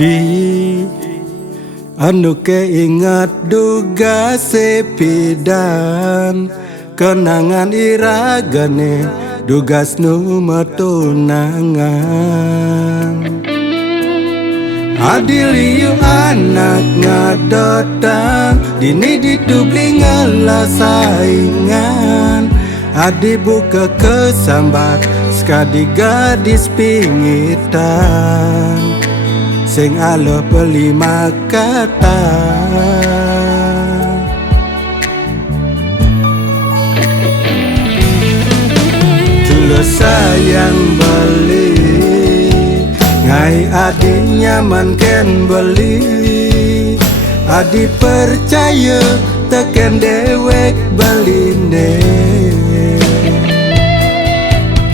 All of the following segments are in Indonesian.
Di anu keingat duga sepidan kenangan iragane dugas nu matunangan. Adiliu anak ngadotang dini ditubli ngalah saingan. Adi buka kesambat sekadi gadis pingitan sing aloh beli makata. Tulus sayang beli ngai adi nyaman ken beli. Adi percaya teken dewek beline.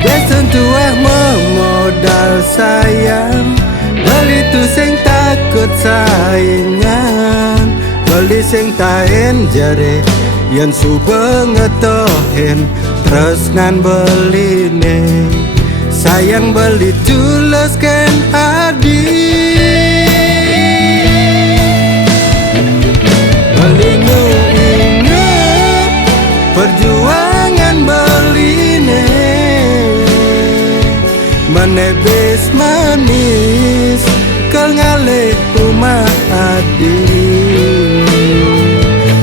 Desen tuah memodal sayang, beli tu sing takut saingan, beli sing taen jare yang suba ngetohen tresnan beline. Sayang beli tulus ken adi, beli nu inget perjuangan beline. Menebis manis kal ngalih rumah adi.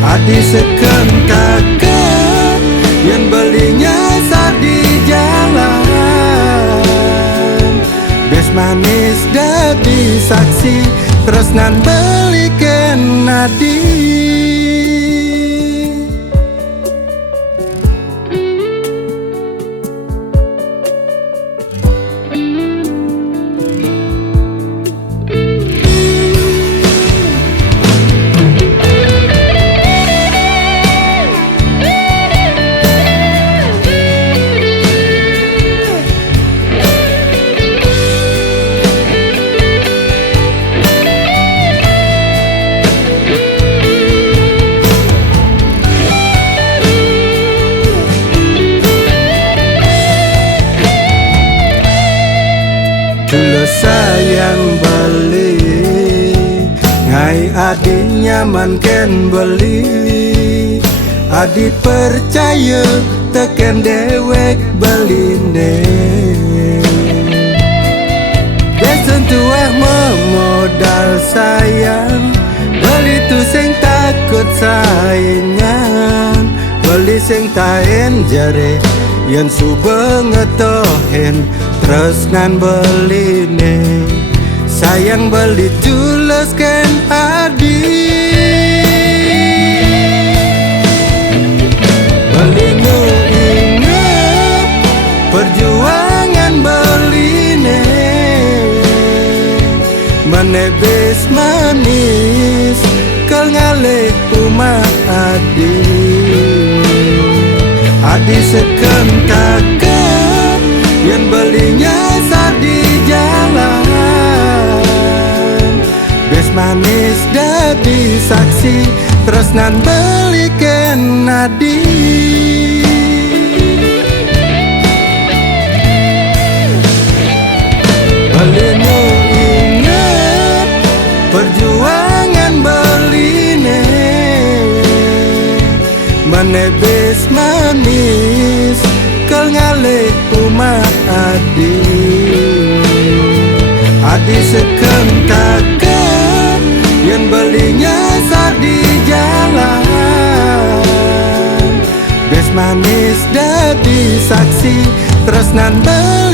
Adi sekentakan yang belinya saat di jalan. Bes manis dadi saksi tresnan beliken adi. Tulus sayang beli ngai adi nyaman ken beli. Adi percaya teken dewek beline. Desen tuah memodal sayang, beli tu sing takut saingan, beli sing taen jare yang suba ngetohen tresnan beline. Sayang beli tulus ken adi, beli nu inget perjuangan beline. Menebis manis kal ngalih rumah adi. Adi sekentakan yang belinya saat di jalan. Bes manis dadi saksi tresnan beliken adi. Beli nu inget perjuangan beline. Menebis manis kal ngalih rumah adi. Adi sekentakan yang belinya saat di jalan. Bes manis dadi saksi tresnan beli